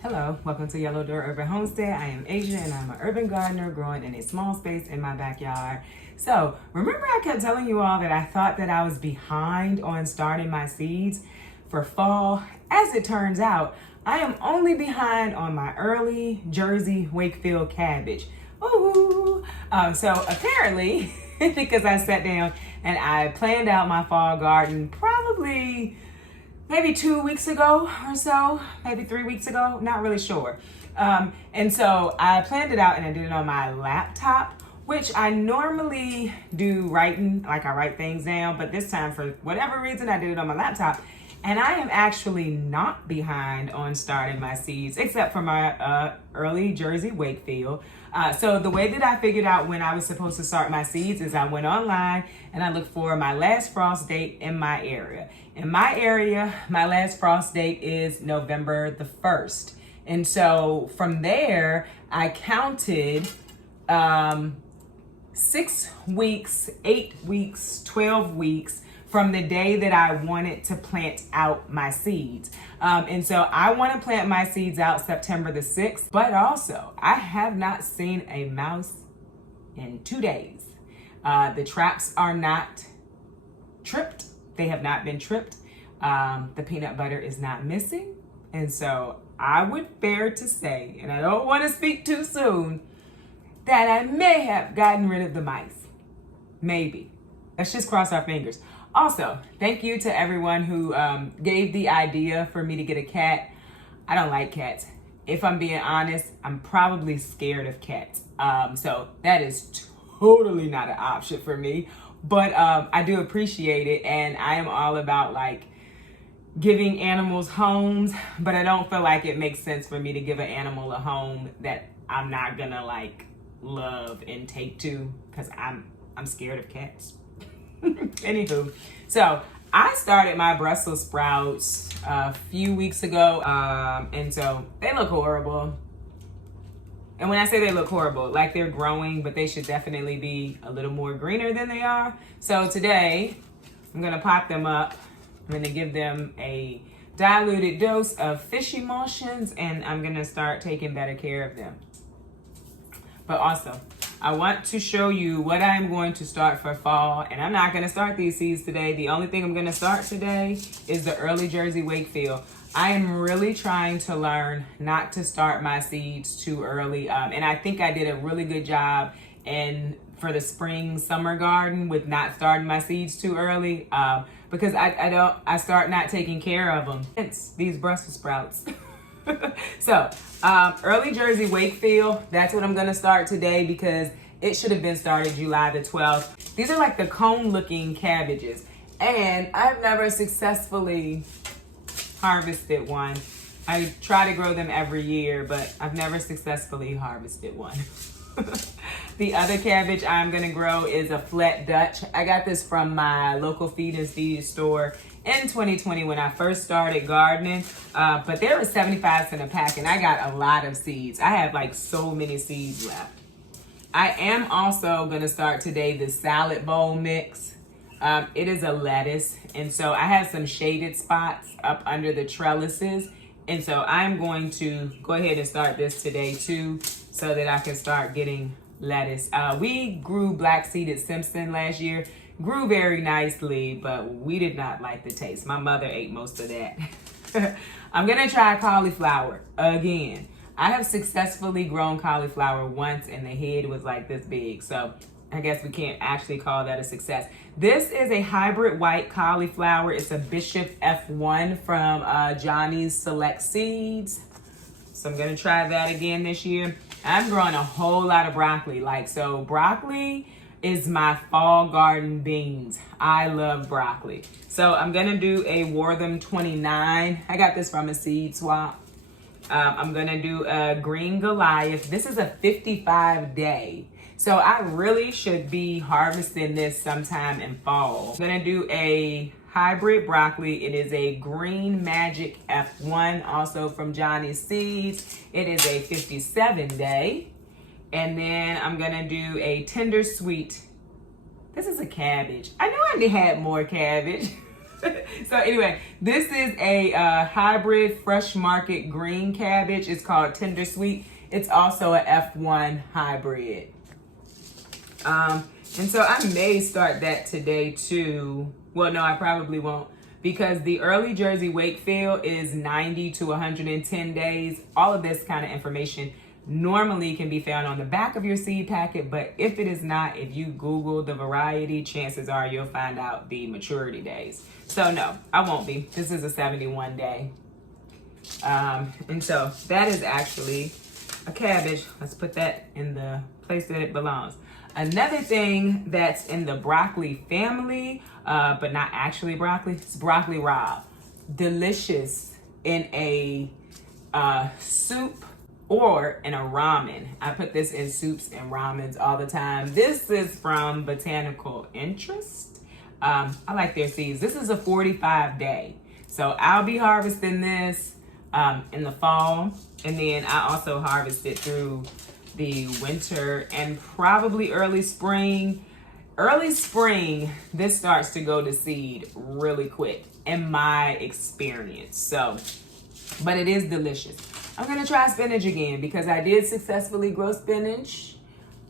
Hello, welcome to Yellow Door Urban Homestead. I am Asia and I'm an urban gardener growing in a small space in my backyard. So remember I kept telling you all that I thought that I was behind on starting my seeds for fall? As it turns out, I am only behind on my early Jersey Wakefield cabbage. Ooh. So apparently, because I sat down and I planned out my fall garden probably maybe 2 weeks ago or so, maybe 3 weeks ago, not really sure. And so I planned it out and I did it on my laptop, which I normally do writing, like I write things down, but this time for whatever reason I did it on my laptop. And I am actually not behind on starting my seeds, except for my early Jersey Wakefield. So the way that I figured out when I was supposed to start my seeds is I went online and I looked for my last frost date in my area. In my area, my last frost date is November the 1st. And so from there, I counted 6 weeks, 8 weeks, 12 weeks from the day that I wanted to plant out my seeds. And so I want to plant my seeds out September the 6th, but also I have not seen a mouse in 2 days. The traps are not tripped. They have not been tripped. The peanut butter is not missing. And so I would fare to say, and I don't want to speak too soon, that I may have gotten rid of the mice. Maybe. Let's just cross our fingers. Also, thank you to everyone who gave the idea for me to get a cat. I don't like cats. If I'm being honest, I'm probably scared of cats. So that is totally not an option for me. But I do appreciate it, and I am all about like giving animals homes, but I don't feel like it makes sense for me to give an animal a home that I'm not gonna like love and take to, because I'm scared of cats. Anywho, so I started my Brussels sprouts a few weeks ago, and so they look horrible. And when I say they look horrible, like they're growing, but they should definitely be a little more greener than they are. So today, I'm gonna pop them up. I'm gonna give them a diluted dose of fish emulsions, and I'm gonna start taking better care of them. But also, I want to show you what I'm going to start for fall, and I'm not gonna start these seeds today. The only thing I'm gonna start today is the early Jersey Wakefield. I am really trying to learn not to start my seeds too early, and I think I did a really good job for the spring summer garden with not starting my seeds too early, because I start not taking care of them. Hence these Brussels sprouts. So early Jersey Wakefield, that's what I'm gonna start today because it should have been started July the 12th. These are like the cone looking cabbages, and I've never successfully harvested one. I try to grow them every year, but I've never successfully harvested one. The other cabbage I'm gonna grow is a flat Dutch. I got this from my local feed and seed store in 2020 when I first started gardening, but there was 75 cents a pack, and I got a lot of seeds. I have like so many seeds left. I am also gonna start today the salad bowl mix. It is a lettuce, and so I have some shaded spots up under the trellises, and so I'm going to go ahead and start this today too, so that I can start getting lettuce. We grew black seeded Simpson last year. Grew very nicely, but we did not like the taste. My mother ate most of that. I'm gonna try cauliflower again. I have successfully grown cauliflower once and the head was like this big, so I guess we can't actually call that a success. This is a hybrid white cauliflower. It's a Bishop F1 from Johnny's Select Seeds. So I'm gonna try that again this year. I'm growing a whole lot of broccoli. So broccoli is my fall garden beans. I love broccoli. So I'm gonna do a Wortham 29. I got this from a seed swap. I'm gonna do a green Goliath. This is a 55-day. So I really should be harvesting this sometime in fall. I'm gonna do a hybrid broccoli. It is a Green Magic F1, also from Johnny's Seeds. It is a 57-day. And then I'm gonna do a tender sweet. This is a cabbage. I knew I had more cabbage. So anyway, this is a hybrid fresh market green cabbage. It's called Tender Sweet. It's also a F1 hybrid. And so I may start that today too. Well, no, I probably won't, because the early Jersey Wakefield is 90 to 110 days. All of this kind of information normally can be found on the back of your seed packet, but if it is not, if you Google the variety, chances are you'll find out the maturity days. So no, I won't be. This is a 71 day. And so that is actually a cabbage. Let's put that in the place that it belongs. Another thing that's in the broccoli family, but not actually broccoli, it's broccoli rabe. Delicious in a soup or in a ramen. I put this in soups and ramens all the time. This is from Botanical Interest. I like their seeds. This is a 45 day. So I'll be harvesting this in the fall. And then I also harvest it through the winter and probably early spring. Early spring, this starts to go to seed really quick in my experience. So, but it is delicious. I'm gonna try spinach again because I did successfully grow spinach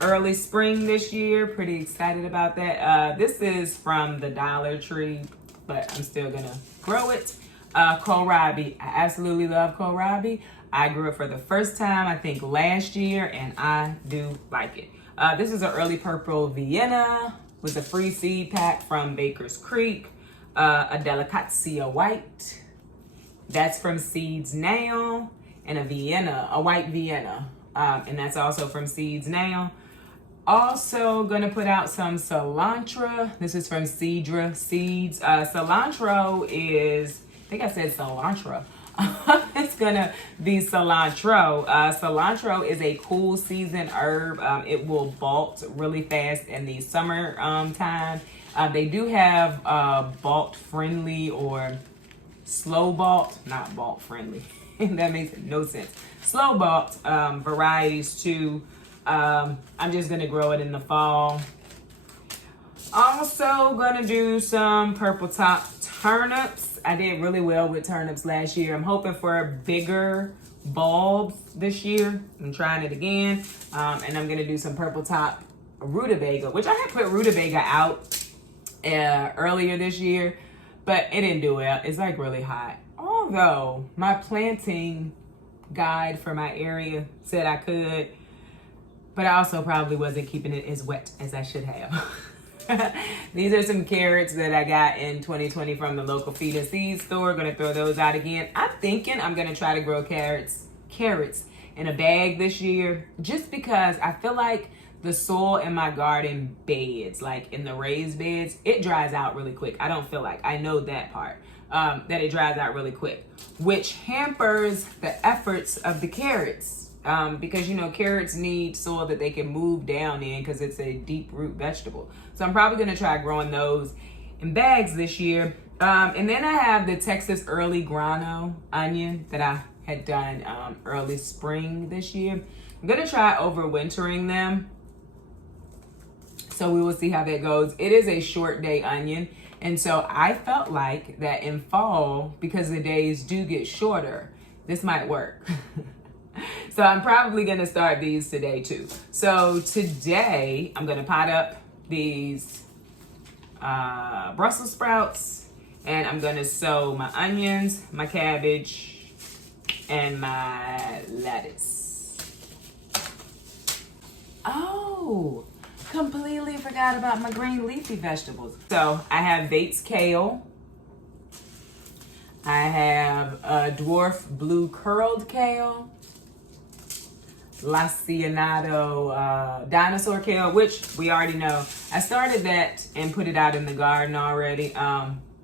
early spring this year. Pretty excited about that. This is from the Dollar Tree, but I'm still gonna grow it. Kohlrabi, I absolutely love Kohlrabi. I grew it for the first time, I think last year, and I do like it. This is an early purple Vienna with a free seed pack from Baker's Creek. A Delicacia white, that's from Seeds Now, and a Vienna, a white Vienna, and that's also from Seeds Now. Also gonna put out some cilantro. This is from Cedra Seeds. Cilantro is, I think I said cilantro. It's gonna be cilantro. Cilantro is a cool season herb. It will bolt really fast in the summer time. They do have bolt friendly or slow bolt, not bolt friendly. That makes no sense. Slow bolt varieties too. I'm just gonna grow it in the fall. Also gonna do some purple top turnips. I did really well with turnips last year. I'm hoping for bigger bulbs this year. I'm trying it again. And I'm gonna do some purple top rutabaga, which I had put rutabaga out earlier this year, but it didn't do well. It's like really hot. Although my planting guide for my area said I could, but I also probably wasn't keeping it as wet as I should have. These are some carrots that I got in 2020 from the local feed and seed store. Gonna throw those out again. I'm thinking I'm gonna try to grow carrots in a bag this year, just because I feel like the soil in my garden beds, like in the raised beds, it dries out really quick. I don't feel like, I know that part, that it dries out really quick, which hampers the efforts of the carrots. Because you know, carrots need soil that they can move down in because it's a deep root vegetable. So I'm probably gonna try growing those in bags this year. And then I have the Texas early Grano onion that I had done early spring this year. I'm gonna try overwintering them. So we will see how that goes. It is a short day onion. And so I felt like that in fall, because the days do get shorter, this might work. So I'm probably gonna start these today too. So today I'm gonna pot up these Brussels sprouts, and I'm gonna sow my onions, my cabbage, and my lettuce. Oh, completely forgot about my green leafy vegetables. So I have Bates kale. I have a dwarf blue curled kale. Lacianado dinosaur kale, which we already know. I started that and put it out in the garden already,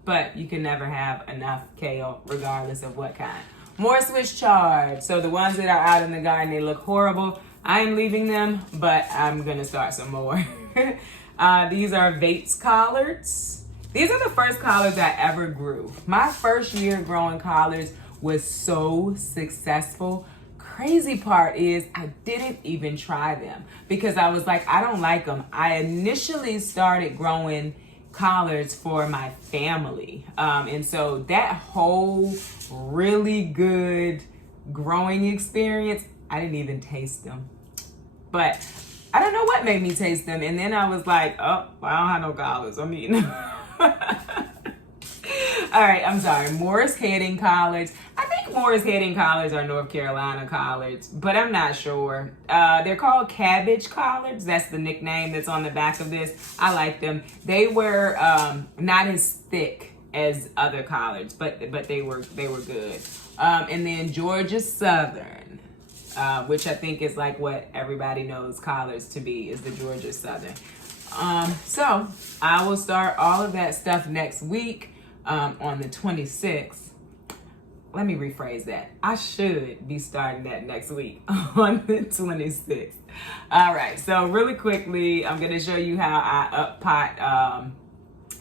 but you can never have enough kale regardless of what kind. More Swiss chard. So the ones that are out in the garden, they look horrible. I am leaving them, but I'm gonna start some more. These are Cabbage Collards. These are the first collards I ever grew. My first year growing collards was so successful. Crazy part is I didn't even try them because I was like, I don't like them. I initially started growing collards for my family. And so that whole really good growing experience, I didn't even taste them. But I don't know what made me taste them. And then I was like, oh, well, I don't have no collards. I'm eating them. All right, I'm sorry. Morris Heading collards. I think Morris Heading collards are North Carolina collards, but I'm not sure. They're called Cabbage Collards. That's the nickname that's on the back of this. I like them. They were not as thick as other collards, but they were good. And then Georgia Southern, which I think is like what everybody knows collards to be, is the Georgia Southern. So I will start all of that stuff next week. On the 26th. Let me rephrase that. I should be starting that next week on the 26th. All right, so really quickly, I'm gonna show you how I up pot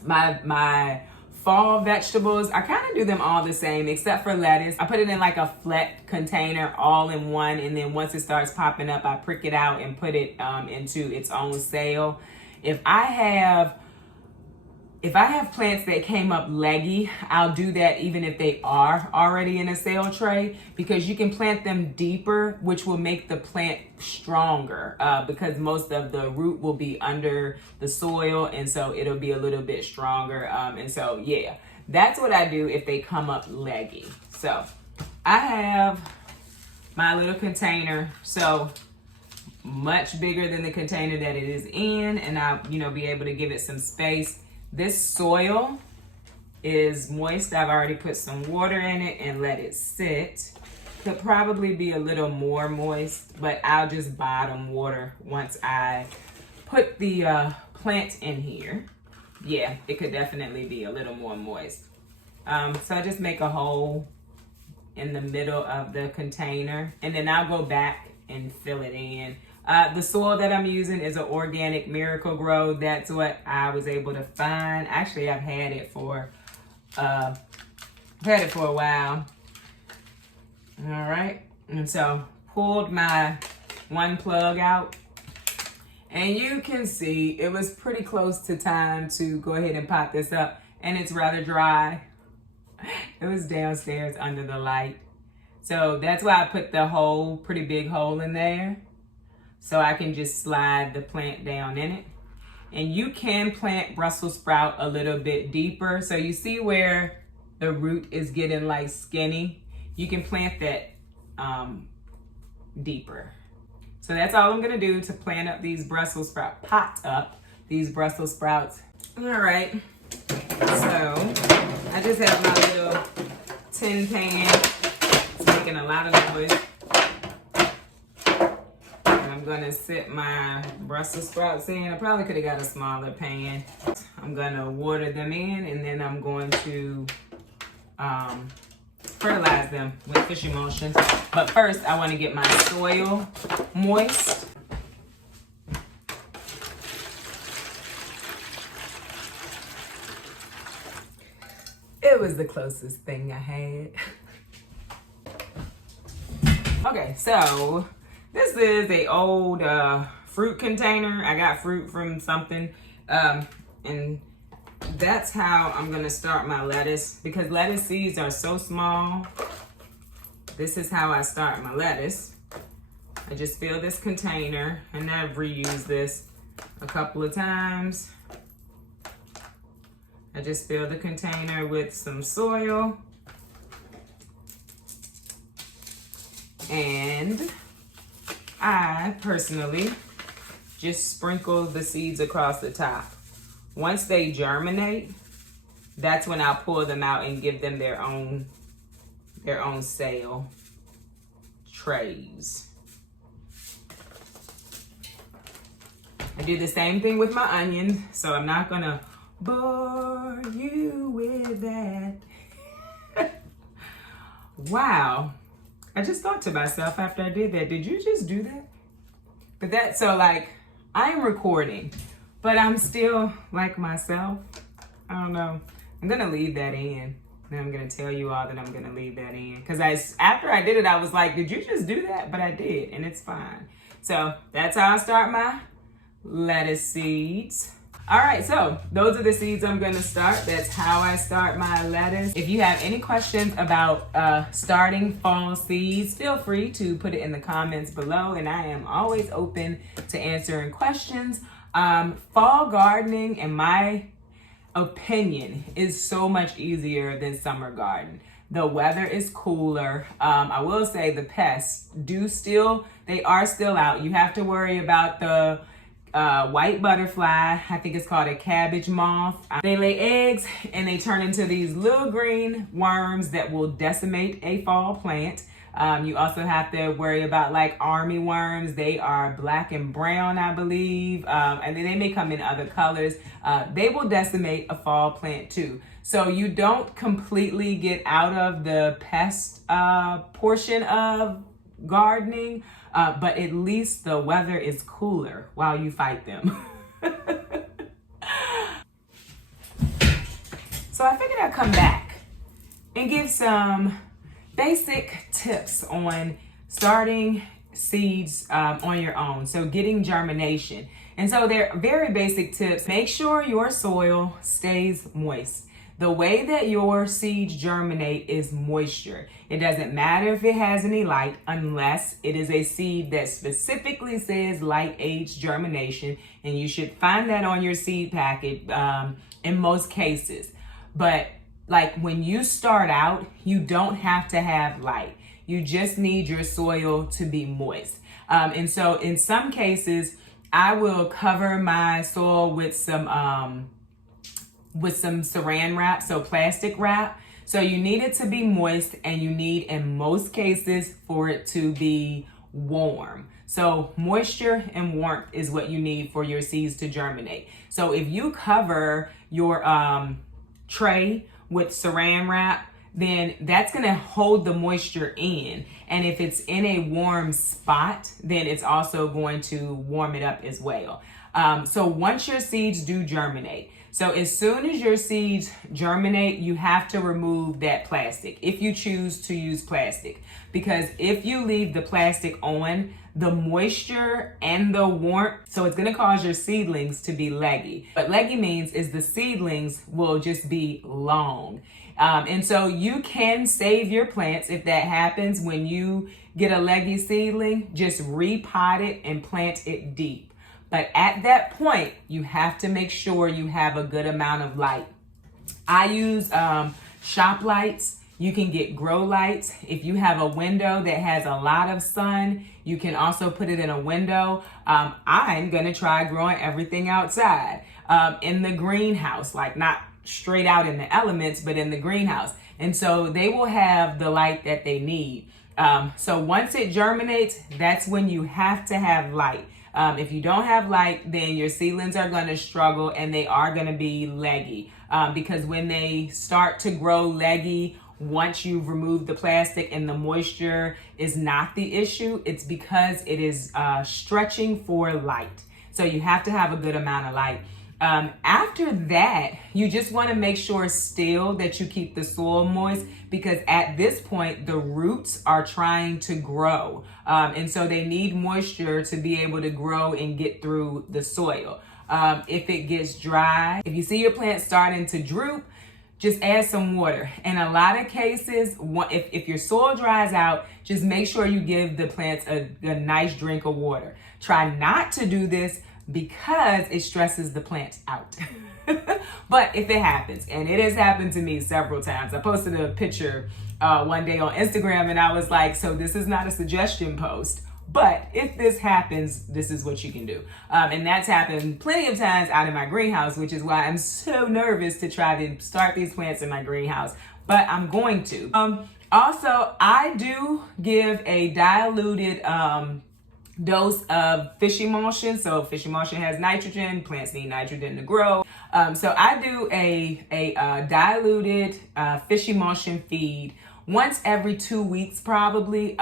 my fall vegetables. I kind of do them all the same except for lettuce. I put it in like a flat container all in one, and then once it starts popping up, I prick it out and put it into its own sale. If I have plants that came up leggy, I'll do that even if they are already in a sale tray, because you can plant them deeper, which will make the plant stronger because most of the root will be under the soil, and so it'll be a little bit stronger. And so, yeah, that's what I do if they come up leggy. So I have my little container, so much bigger than the container that it is in, and I'll, be able to give it some space. This soil is moist. I've already put some water in it and let it sit. Could probably be a little more moist, but I'll just bottom water once I put the plant in here. Yeah, it could definitely be a little more moist. So I just make a hole in the middle of the container, and then I'll go back and fill it in. The soil that I'm using is an organic Miracle Grow. That's what I was able to find. Actually, I've had it for a while. All right, and so pulled my one plug out, and you can see it was pretty close to time to go ahead and pot this up, and it's rather dry. It was downstairs under the light, so that's why I put the pretty big hole in there, so I can just slide the plant down in it. And you can plant Brussels sprout a little bit deeper. So you see where the root is getting like skinny? You can plant that deeper. So that's all I'm gonna do to plant up these Brussels sprouts, pot up these Brussels sprouts. All right, so I just have my little tin pan. It's making a lot of noise. I'm gonna sit my Brussels sprouts in. I probably could have got a smaller pan. I'm gonna water them in, and then I'm going to fertilize them with fish emulsions. But first, I want to get my soil moist. It was the closest thing I had. Okay, so this is a old fruit container. I got fruit from something, and that's how I'm gonna start my lettuce, because lettuce seeds are so small. This is how I start my lettuce. I just fill this container, and I've reused this a couple of times. I just fill the container with some soil, and I personally just sprinkle the seeds across the top. Once they germinate, that's when I'll pull them out and give them their own sale trays. I do the same thing with my onions, so I'm not gonna bore you with that. Wow. I just thought to myself after I did that, did you just do that? But that, so like, I am recording, but I'm still like myself. I don't know. I'm gonna leave that in. And I'm gonna tell you all that I'm gonna leave that in. Because after I did it, I was like, did you just do that? But I did, and it's fine. So that's how I start my lettuce seeds. All right, so those are the seeds I'm gonna start. That's how I start my lettuce. If you have any questions about starting fall seeds, feel free to put it in the comments below, and I am always open to answering questions. Fall gardening, in my opinion, is so much easier than summer garden. The weather is cooler. I will say the pests they are still out. You have to worry about the white butterfly. I think it's called a cabbage moth. They lay eggs and they turn into these little green worms that will decimate a fall plant. You also have to worry about like army worms. They are black and brown, I believe, and then they may come in other colors. They will decimate a fall plant too. So you don't completely get out of the pest portion of gardening, but at least the weather is cooler while you fight them. So I figured I'd come back and give some basic tips on starting seeds on your own. So getting germination. And so they're very basic tips. Make sure your soil stays moist. The way that your seeds germinate is moisture. It doesn't matter if it has any light unless it is a seed that specifically says light age germination, and you should find that on your seed packet in most cases. But like when you start out, you don't have to have light. You just need your soil to be moist. And so in some cases, I will cover my soil with some saran wrap, so plastic wrap. So you need it to be moist, and you need, in most cases, for it to be warm. So moisture and warmth is what you need for your seeds to germinate. So if you cover your tray with saran wrap, then that's gonna hold the moisture in. And if it's in a warm spot, then it's also going to warm it up as well. So once your seeds do germinate, so as soon as your seeds germinate, you have to remove that plastic if you choose to use plastic. Because if you leave the plastic on, the moisture and the warmth, so it's gonna cause your seedlings to be leggy. What leggy means is the seedlings will just be long. And so you can save your plants if that happens. When you get a leggy seedling, just repot it and plant it deep. But at that point, you have to make sure you have a good amount of light. I use shop lights. You can get grow lights. If you have a window that has a lot of sun, you can also put it in a window. I'm gonna try growing everything outside in the greenhouse, like not straight out in the elements, but in the greenhouse. And so they will have the light that they need. So once it germinates, that's when you have to have light. If you don't have light, then your seedlings are going to struggle and they are going to be leggy. Because when they start to grow leggy, once you've removed the plastic and the moisture is not the issue, it's because it is stretching for light. So you have to have a good amount of light. After that, you just want to make sure still that you keep the soil moist, because at this point, the roots are trying to grow. And so they need moisture to be able to grow and get through the soil. If it gets dry, if you see your plant starting to droop, just add some water. In a lot of cases, if your soil dries out, just make sure you give the plants a nice drink of water. Try not to do this because it stresses the plants out. But if it happens, and it has happened to me several times, I posted a picture one day on Instagram and I was like, so this is not a suggestion post, but if this happens, this is what you can do. And that's happened plenty of times out in my greenhouse, which is why I'm so nervous to try to start these plants in my greenhouse, but I'm going to. Also, I do give a diluted dose of fish emulsion. So fish emulsion has nitrogen, plants need nitrogen to grow. So I do a diluted fish emulsion feed once every 2 weeks probably.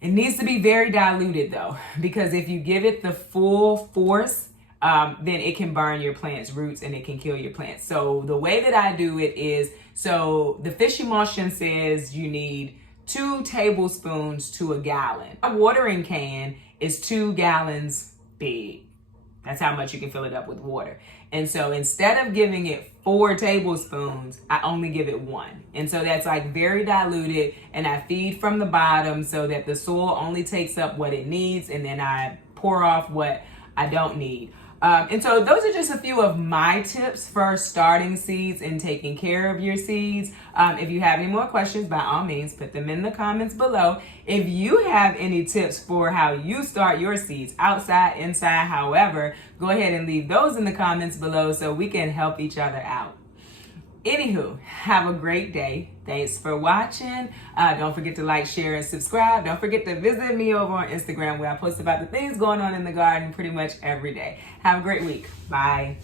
It needs to be very diluted though, because if you give it the full force, then it can burn your plant's roots and it can kill your plants. So the way that I do it is, so the fish emulsion says you need 2 tablespoons to a gallon. A watering can is 2 gallons big. That's how much you can fill it up with water. And so instead of giving it 4 tablespoons, I only give it 1. And so that's like very diluted, and I feed from the bottom so that the soil only takes up what it needs, and then I pour off what I don't need. And so those are just a few of my tips for starting seeds and taking care of your seeds. If you have any more questions, by all means, put them in the comments below. If you have any tips for how you start your seeds, outside, inside, however, go ahead and leave those in the comments below so we can help each other out. Anywho, have a great day. Thanks for watching. Don't forget to like, share, and subscribe. Don't forget to visit me over on Instagram, where I post about the things going on in the garden pretty much every day. Have a great week. Bye.